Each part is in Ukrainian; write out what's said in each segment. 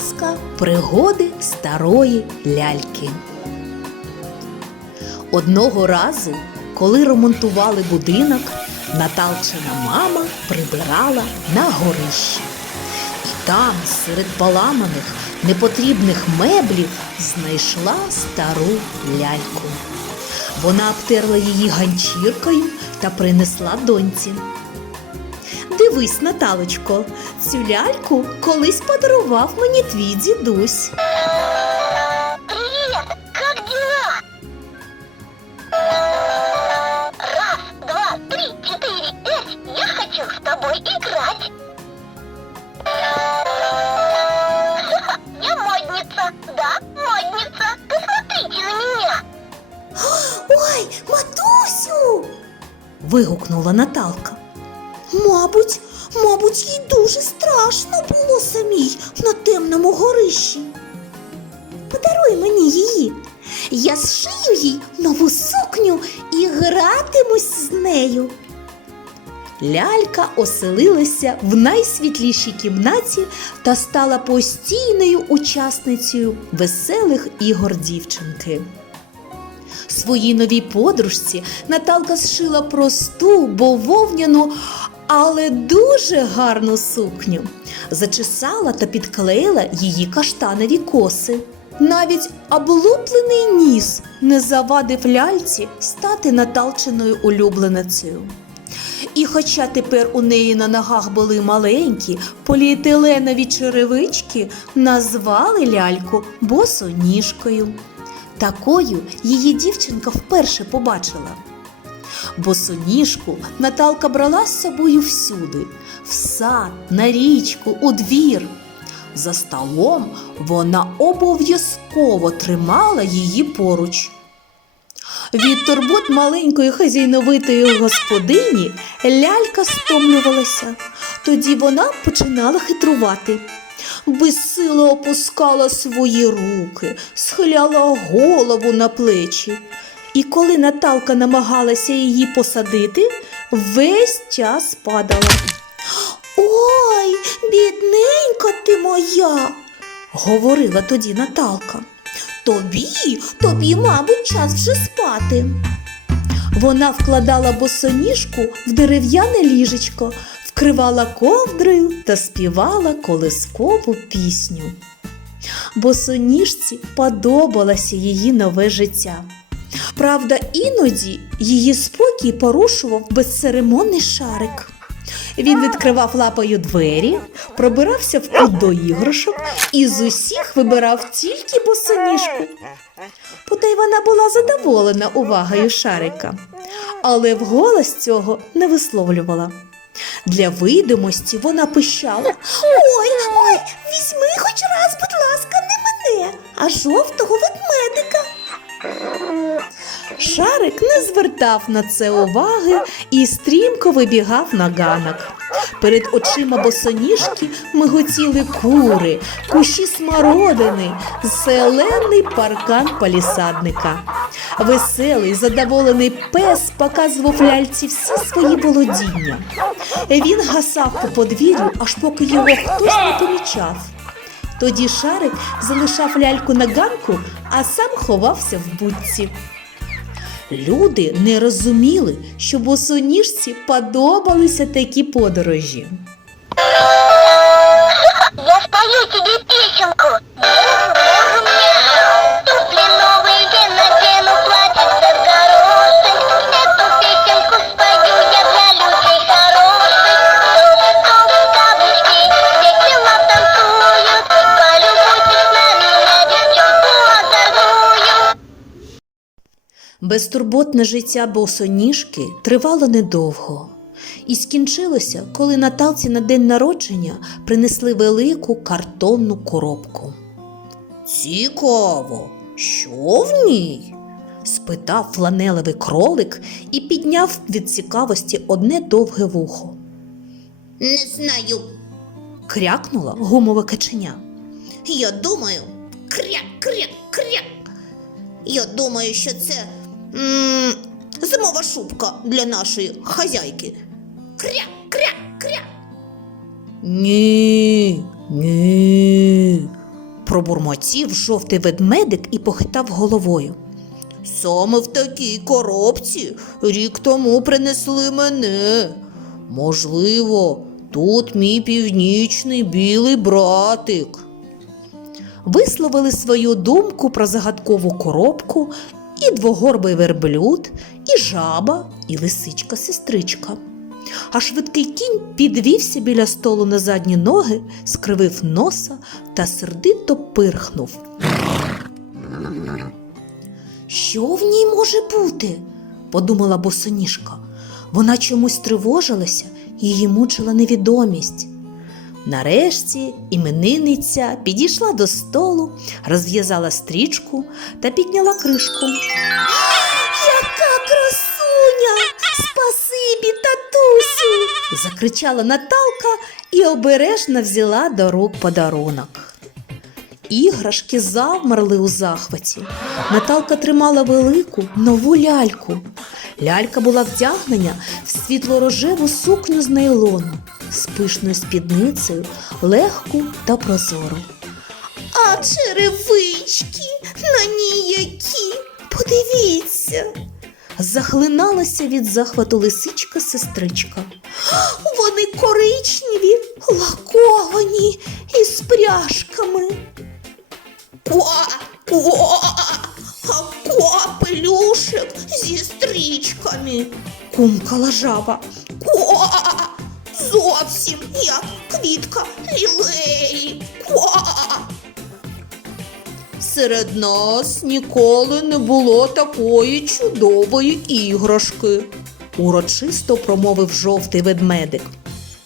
Казка пригоди старої ляльки. Одного разу, коли ремонтували будинок, Наталчина мама прибирала на горищі. І там, серед поламаних, непотрібних меблів, знайшла стару ляльку. Вона обтерла її ганчіркою та принесла доньці. Дивись, Наталочко, цю ляльку колись подарував мені твій дідусь. Привет! Как дела? Раз, два, три, четыре, пять. Я хочу с тобой играть. Я модница, да, модница. Посмотрите на меня. Ой, матусю! вигукнула Наталка. Мабуть, мабуть, їй дуже страшно було самій на темному горищі. Подаруй мені її. Я зшию їй нову сукню і гратимусь з нею. Лялька оселилася в найсвітлішій кімнаті та стала постійною учасницею веселих ігор дівчинки. Своїй новій подружці Наталка зшила просту, бововняну, але дуже гарну сукню. Зачесала та підклеїла її каштанові коси. Навіть облуплений ніс не завадив ляльці стати Наталчиною улюбленицею. І хоча тепер у неї на ногах були маленькі поліетиленові черевички, назвали ляльку босоніжкою. Такою її дівчинка вперше побачила. Босоніжку Наталка брала з собою всюди в сад, на річку, у двір. За столом вона обов'язково тримала її поруч. Від турбот маленької хазяйновитої господині лялька стомлювалася. Тоді вона починала хитрувати. Безсило опускала свої руки, схиляла голову на плечі. І коли Наталка намагалася її посадити, весь час падала. Ой, бідненька ти моя. Говорила тоді Наталка. Тобі, тобі, мабуть, час вже спати. Вона вкладала босоніжку в дерев'яне ліжечко, вкривала ковдрою та співала колискову пісню. Босоніжці подобалося її нове життя. Правда, іноді її спокій порушував безцеремонний шарик. Він відкривав лапою двері, пробирався в кут до іграшок і з усіх вибирав тільки босоніжку. Потай вона була задоволена увагою шарика, але вголос цього не висловлювала. Для видимості вона пищала, Ой, ой, візьми хоч раз, будь ласка, не мене, а жовтого ведмедика. Шарик не звертав на це уваги і стрімко вибігав на ганок. Перед очима босоніжки миготіли кури, кущі смородини, зелений паркан палісадника. Веселий, задоволений пес показував ляльці всі свої володіння. Він гасав по подвір'ю, аж поки його хтось не помічав. Тоді шарик залишав ляльку на ганку, а сам ховався в будці. Люди не розуміли, що босоніжці подобалися такі подорожі. Я спою тобі песенку. Безтурботне життя босоніжки тривало недовго і скінчилося, коли Наталці на день народження принесли велику картонну коробку. Цікаво, що в ній? спитав фланелевий кролик і підняв від цікавості одне довге вухо. Не знаю. Крякнула гумове каченя. Я думаю, кряк, кряк, кряк. Я думаю, що це зимова шубка для нашої хазяйки. Кряк, кряк, кряк. Ні, ні, Пробурмотів жовтий ведмедик і похитав головою. Саме в такій коробці рік тому принесли мене. Можливо, тут мій північний білий братик. Висловили свою думку про загадкову коробку і двогорбий верблюд, і жаба, і лисичка-сестричка. А швидкий кінь підвівся біля столу на задні ноги, скривив носа та сердито пирхнув. Що в ній може бути? подумала босоніжка. Вона чомусь тривожилася, її мучила невідомість. Нарешті іменинниця підійшла до столу, розв'язала стрічку та підняла кришку. Яка красуня! Спасибі, татусю! закричала Наталка і обережно взяла до рук подарунок. Іграшки завмерли у захваті. Наталка тримала велику нову ляльку. Лялька була вдягнена в світло-рожеву сукню з нейлону, з пишною спідницею, легку та прозору. А черевички на ній які. Подивіться, Захлиналася від захвату лисичка сестричка. вони коричневі, лаковані і з пряжками. Ква, ква, а капелюшек зі стрічками. Кумкала жаба. Як квітка лілеї. Ква. Серед нас ніколи не було такої чудової іграшки, урочисто промовив жовтий ведмедик.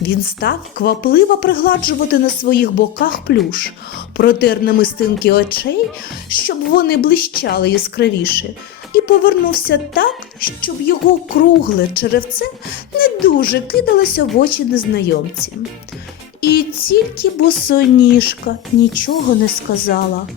Він став квапливо пригладжувати на своїх боках плюш, протер намистинки очей, щоб вони блищали яскравіше, і повернувся так, щоб його кругле черевце не дуже кидалося в очі незнайомці. І тільки босоніжка нічого не сказала.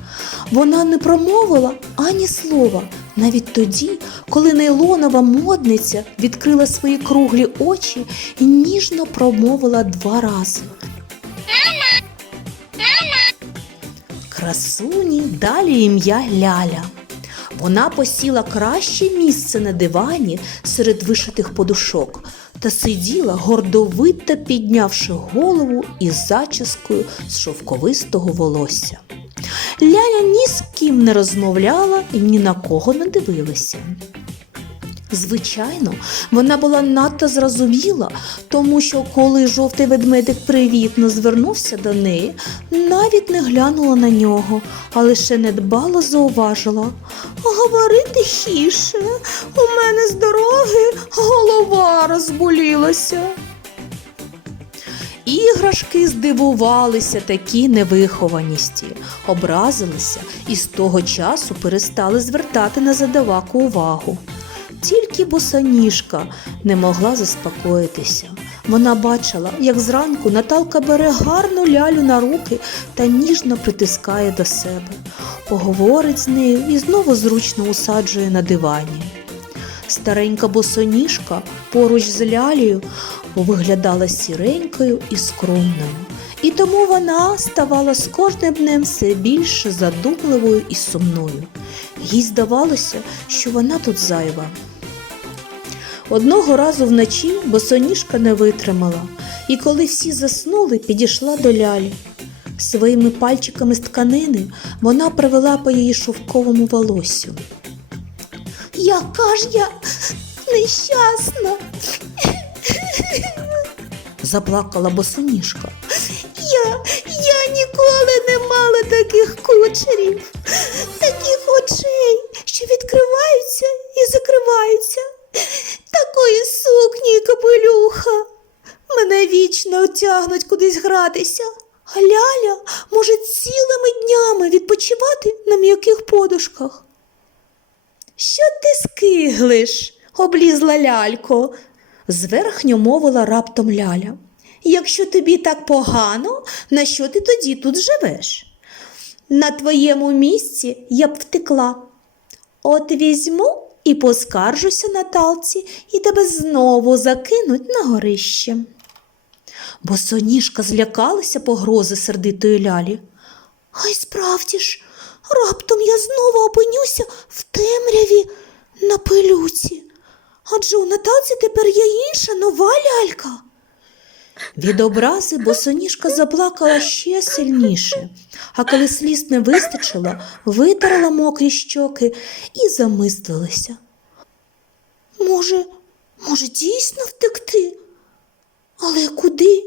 Вона не промовила ані слова, навіть тоді, коли нейлонова модниця відкрила свої круглі очі і ніжно промовила два рази. Красуні далі ім'я Ляля. Вона посіла краще місце на дивані серед вишитих подушок та сиділа, гордовито піднявши голову із зачіскою з шовковистого волосся. Ляня ні з ким не розмовляла і ні на кого не дивилася. Звичайно, вона була надто зрозуміла, тому що коли жовтий ведмедик привітно звернувся до неї, навіть не глянула на нього, а лише недбало зауважила. Говори тихіше, у мене з дороги голова розболілася. Іграшки здивувалися такій невихованісті, образилися і з того часу перестали звертати на задаваку увагу. Тільки босоніжка не могла заспокоїтися. Вона бачила, як зранку Наталка бере гарну лялю на руки та ніжно притискає до себе, поговорить з нею і знову зручно усаджує на дивані. Старенька босоніжка поруч з лялею виглядала сіренькою і скромною, і тому вона ставала з кожним днем все більше задумливою і сумною. Їй здавалося, що вона тут зайва. Одного разу вночі босоніжка не витримала, і коли всі заснули, підійшла до лялі. Своїми пальчиками з тканини вона провела по її шовковому волоссю. Яка ж я нещасна. Заплакала босоніжка. Я, я ніколи не мала таких кучерів, таких очей, що відкриваються і закриваються, капелюха. Мене вічно тягнуть кудись гратися, а Ляля може цілими днями відпочивати на м'яких подушках. Що ти скиглиш, облізла лялько, зверхньо мовила раптом ляля. Якщо тобі так погано, на що ти тоді тут живеш? На твоєму місці я б втекла. От візьму і поскаржуся Наталці, і тебе знову закинуть на горище. Босоніжка злякалася погрози сердитої лялі. А й справді ж, раптом я знову опинюся в темряві на пилюці. Адже у Наталці тепер є інша нова лялька. Від образи босоніжка заплакала ще сильніше, а коли сліз не вистачило, витерла мокрі щоки і замислилася. Може, може, дійсно втекти? Але куди?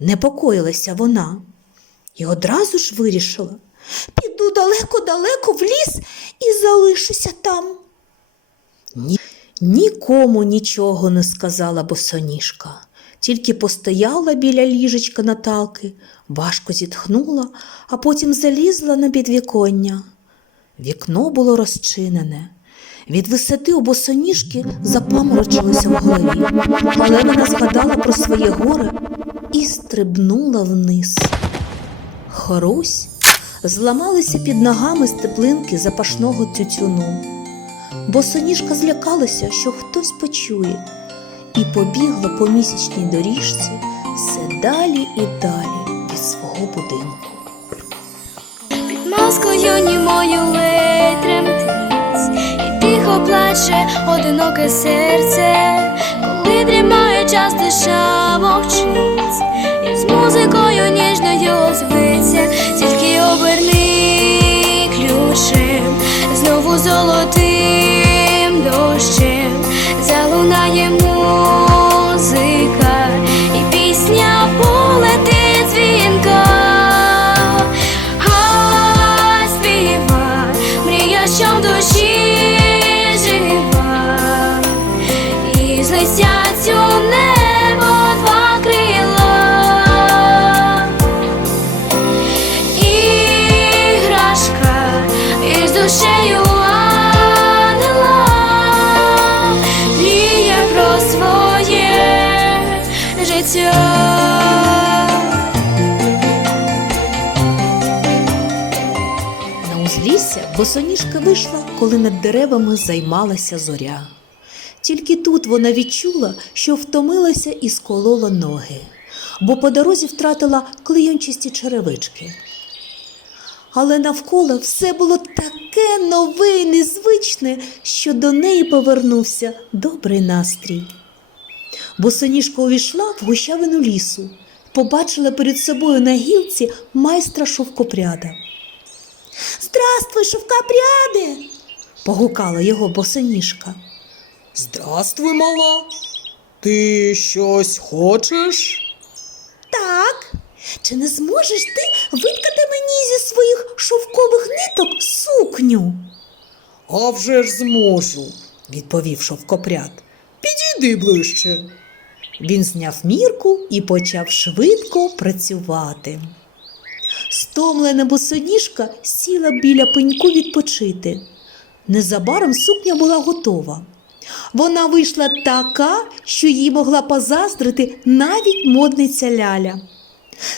Непокоїлася вона і одразу ж вирішила. Піду далеко-далеко в ліс і залишуся там. Ні, нікому нічого не сказала босоніжка, тільки постояла біля ліжечка Наталки, важко зітхнула, а потім залізла на підвіконня. Вікно було розчинене. Від висоти у босоніжки запаморочилося в голові, але згадала про своє горе і стрибнула вниз. Хорусь зламалися під ногами степлинки запашного тютюну. Босоніжка злякалася, що хтось почує, і побігла по місячній доріжці все далі і далі від свого будинку. Під маскою німою ледь тремтить, і тихо плаче одиноке серце, коли дрімає час тиша мовчить, і з музикою босоніжка вийшла, коли над деревами займалася зоря. Тільки тут вона відчула, що втомилася і сколола ноги, бо по дорозі втратила клейончасті черевички. Але навколо все було таке нове і незвичне, що до неї повернувся добрий настрій. Босоніжка увійшла в гущавину лісу, побачила перед собою на гілці майстра шовкопряда. Здравствуй, шовкопряде! погукала його босоніжка. Здравствуй, мала. Ти щось хочеш? Так. Чи не зможеш ти виткати мені зі своїх шовкових ниток сукню? А вже ж зможу. відповів шовкопряд. Підійди ближче. Він зняв мірку і почав швидко працювати. Стомлена босоніжка сіла біля пеньку відпочити. Незабаром сукня була готова. Вона вийшла така, що їй могла позаздрити навіть модниця Ляля.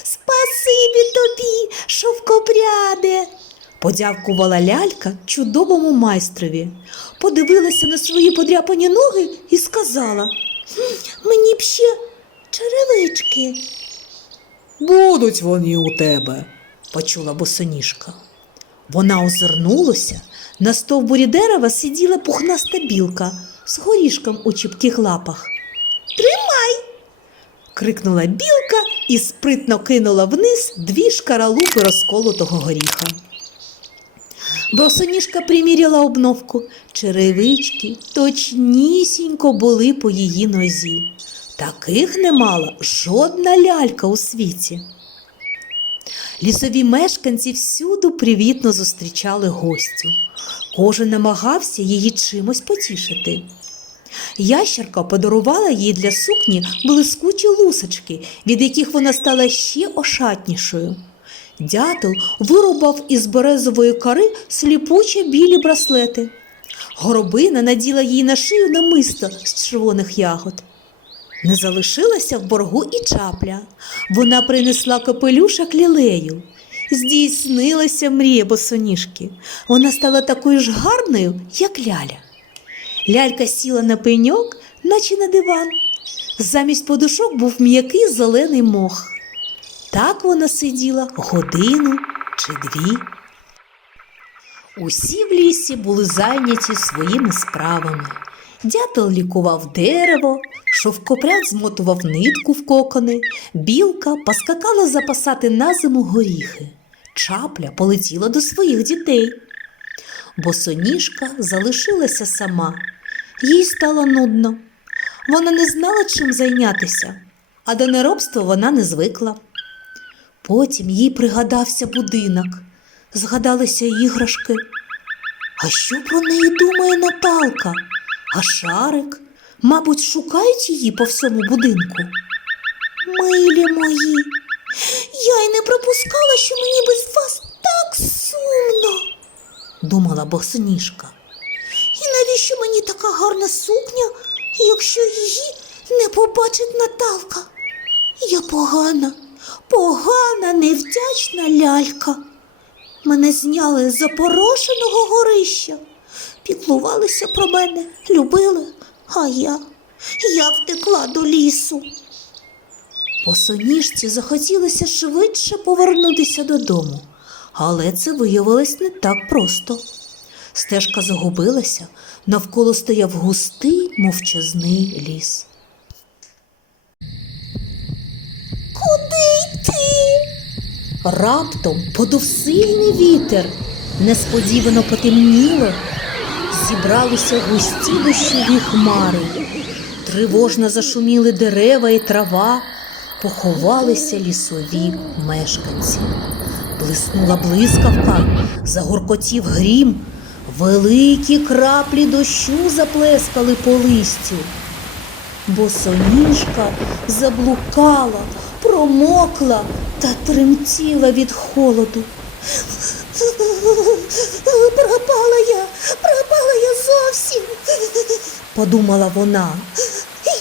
Спасибі тобі, шовкопряде. Подякувала лялька чудовому майстрові, подивилася на свої подряпані ноги і сказала: Мені б ще черевички. Будуть вони у тебе. Почула босоніжка. Вона озирнулася. На стовбурі дерева сиділа пухнаста білка з горішком у чіпких лапах. Тримай. крикнула білка і спритно кинула вниз дві шкаралупи розколотого горіха. Босоніжка приміряла обновку. Черевички точнісінько були по її нозі. Таких не мала жодна лялька у світі. Лісові мешканці всюду привітно зустрічали гостю. Кожен намагався її чимось потішити. Ящерка подарувала їй для сукні блискучі лусочки, від яких вона стала ще ошатнішою. Дятел вирубав із березової кори сліпучі білі браслети. Горобина наділа їй на шию намисто з червоних ягод. Не залишилася в боргу і чапля. Вона принесла капелюшок лілею. Здійснилася мрія босоніжки. Вона стала такою ж гарною, як ляля. Лялька сіла на пеньок, наче на диван. Замість подушок був м'який зелений мох. Так вона сиділа годину чи дві. Усі в лісі були зайняті своїми справами. Дятел лікував дерево, шовкопряд змотував нитку в кокони, білка поскакала запасати на зиму горіхи. Чапля полетіла до своїх дітей. Босоніжка залишилася сама. Їй стало нудно. Вона не знала, чим зайнятися, а до неробства вона не звикла. Потім їй пригадався будинок, згадалися іграшки. А що про неї думає Наталка? А шарик? Мабуть, шукають її по всьому будинку. Милі мої, я й не пропускала, що мені без вас так сумно. думала босоніжка. І навіщо мені така гарна сукня, якщо її не побачить Наталка? Я погана, погана, невдячна лялька. Мене зняли з запорошеного горища, піклувалися про мене, любили, а я, я втекла до лісу. Босоніжці захотілося швидше повернутися додому, але це виявилось не так просто. Стежка загубилася, навколо стояв густий мовчазний ліс. Куди йти? Раптом подув сильний вітер, несподівано потемніло, зібралися густі дощові хмари, тривожно зашуміли дерева і трава, поховалися лісові мешканці. Блиснула блискавка, загуркотів грім, великі краплі дощу заплескали по листю. Босоніжка заблукала, промокла та тремтіла від холоду. Пропала я, пропала я зовсім. Подумала вона.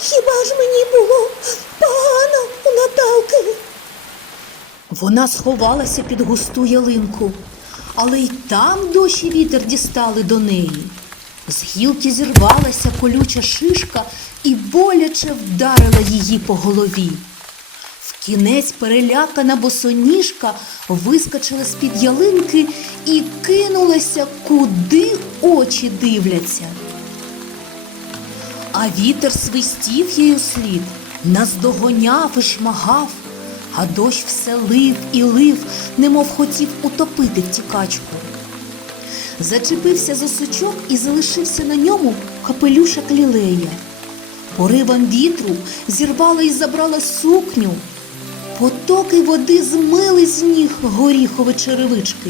Хіба ж мені було погано у Наталки? Вона сховалася під густу ялинку, але й там дощ і вітер дістали до неї. З гілки зірвалася колюча шишка і боляче вдарила її по голові. В кінець перелякана босоніжка вискочила з-під ялинки і кинулася, куди очі дивляться. А вітер свистів їй у слід, наздоганяв і шмагав, а дощ все лив і лив, немов хотів утопити втікачку. Зачепився за сучок і залишився на ньому капелюшок лілея. Поривом вітру зірвала і забрала сукню. Потоки води змили з ніг горіхові черевички.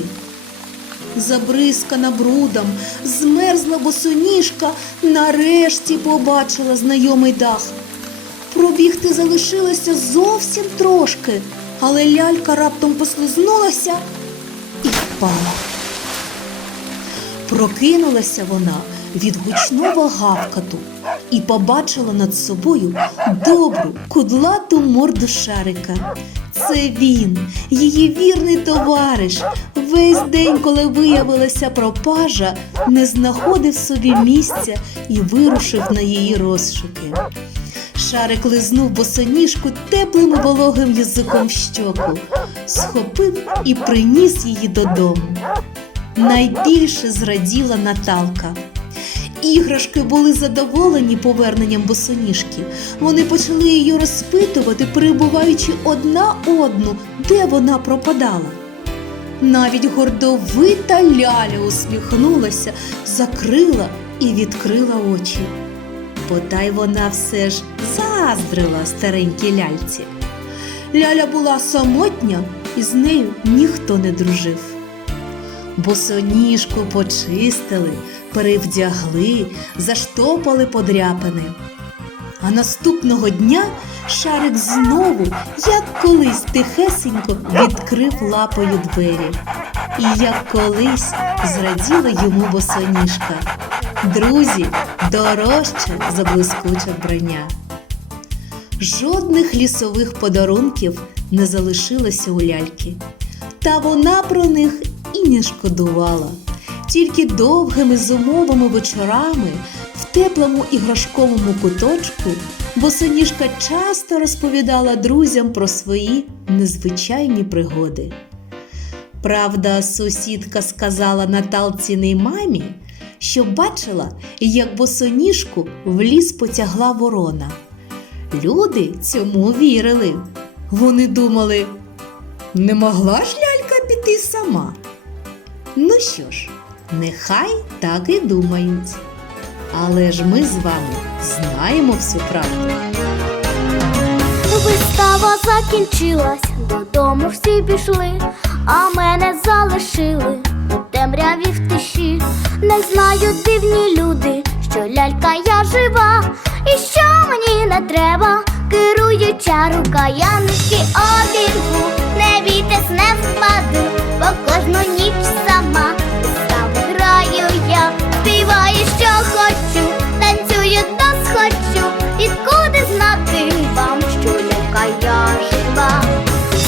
Забризкана брудом, змерзла босоніжка, нарешті побачила знайомий дах. Пробігти залишилося зовсім трошки, але лялька раптом послизнулася і впала. Прокинулася вона від гучного гавкату і побачила над собою добру, кудлату морду шарика. Це він, її вірний товариш. Весь день, коли виявилася пропажа, не знаходив собі місця і вирушив на її розшуки. Шарик лизнув босоніжку теплим і вологим язиком в щоку, схопив і приніс її додому. Найбільше зраділа Наталка. Іграшки були задоволені поверненням босоніжки. Вони почали її розпитувати, перебуваючи одна одну, де вона пропадала. Навіть гордовита ляля усміхнулася, закрила і відкрила очі. Бодай вона все ж заздрила старенькій ляльці. Ляля була самотня, і з нею ніхто не дружив. Босоніжку почистили, перевдягли, заштопали подряпини. А наступного дня шарик знову, як колись тихесенько, відкрив лапою двері. І як колись зраділа йому босоніжка. Друзі дорожче за блискуче вбрання. Жодних лісових подарунків не залишилося у ляльки, та вона про них і не шкодувала. Тільки довгими зимовими вечорами в теплому іграшковому куточку босоніжка часто розповідала друзям про свої незвичайні пригоди. Правда, сусідка сказала Наталціній мамі, що бачила, як босоніжку в ліс потягла ворона. Люди цьому вірили. Вони думали, не могла ж лялька піти сама. Ну що ж, нехай так і думають. Але ж ми з вами знаємо всю правду. Вистава закінчилась, додому всі пішли, а мене залишили у темряві в тиші. Не знають дивні люди, що лялька я жива, і що мені не треба, керуюча рука Янки обірву, не бійтесь, не впаду, бо кожну ніч сама я, співаю, що хочу, танцюю до схочу, відкуди знати вам, що лялька я жива.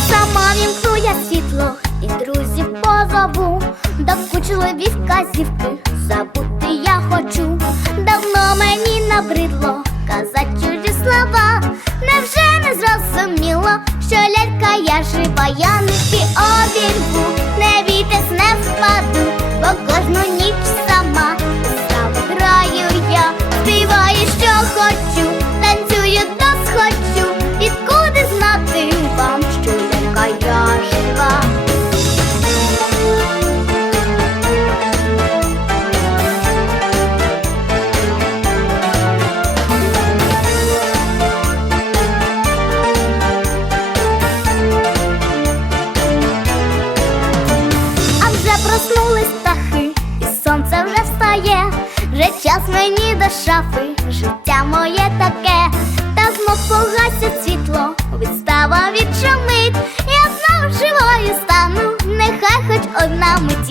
Сама вімкну я світло і друзів позову, докучливі вказівки забути я хочу. Давно мені набридло казать чужі слова. Невже не зрозуміло, що лялька я жива, я не бійтесь, одна мить